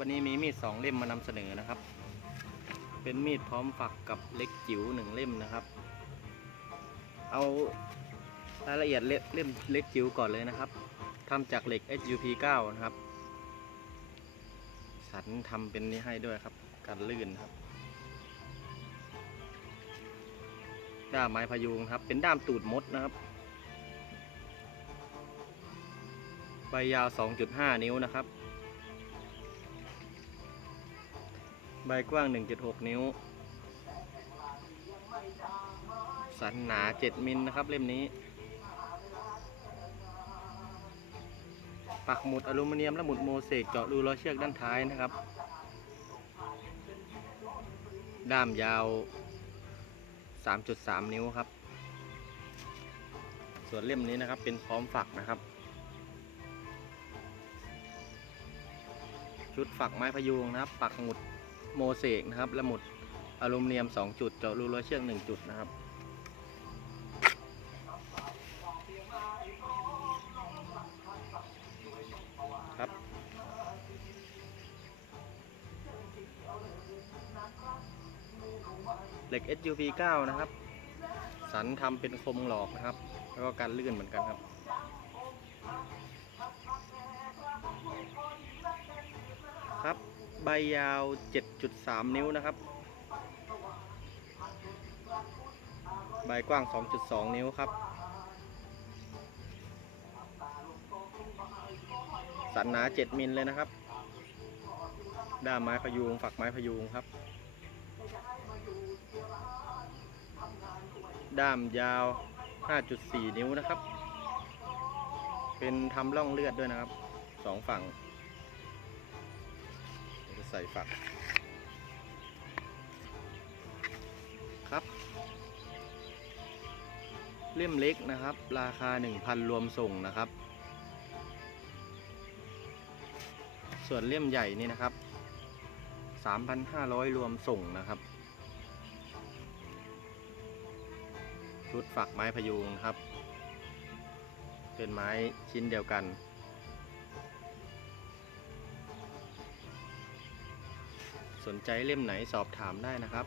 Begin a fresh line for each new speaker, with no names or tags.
วันนี้มีมีดสองเล่มมานำเสนอนะครับ เป็นมีดพร้อมฝักกับเล็กจิ๋วหนึ่งเล่มนะครับ เอารายละเอียดเล่มเล่มเล็กจิ๋วก่อนเลยนะครับทำจากเหล็ก SUP 9 นะครับ สันทำเป็นนี้ให้ด้วยครับกันลื่นครับ ด้ามไม้พยุงครับ เป็นด้ามตูดมดนะครับใบยาว 2.5 นิ้วนะครับ ใบกว้าง 1.6 นิ้ว สันหนา 7 มิลนะครับเล่มนี้ ปักหมุดอลูมิเนียมและหมุดโมเสกเจาะรูล้อเชือกด้านท้ายนะครับ ด้ามยาว 3.3 นิ้วครับ ส่วนเล่มนี้นะครับเป็นพร้อมฝักนะครับ ชุดฝักไม้พยุงนะครับ ปักหมุด โมเสกนะครับและหมุดอลูมิเนียม 2 จุด เจาะรูล้อเชือก 1 จุดนะครับ ครับ เหล็ก SUP 9นะครับ สันทำเป็นคมหลอกนะครับ แล้วก็การลื่นเหมือนกันครับครับ ใบยาว 7.3 นิ้วนะครับ ใบกว้าง 2.2 นิ้วครับ สันหนา 7 มิลเลยนะครับ ด้ามไม้พยุง ฝักไม้พยุงครับ ด้ามยาว 5.4 นิ้วนะครับ เป็นทำร่องเลือดด้วยนะครับสองฝั่ง ใส่ฝัก ครับ เล่มเล็กนะครับ ราคา 1,000 รวมส่งนะครับ ส่วนเล่มใหญ่นี่นะครับ 3,500 รวมส่งนะครับ ชุดฝักไม้พยุงครับ เป็นไม้ชิ้นเดียวกัน สนใจเล่มไหนสอบถามได้นะครับ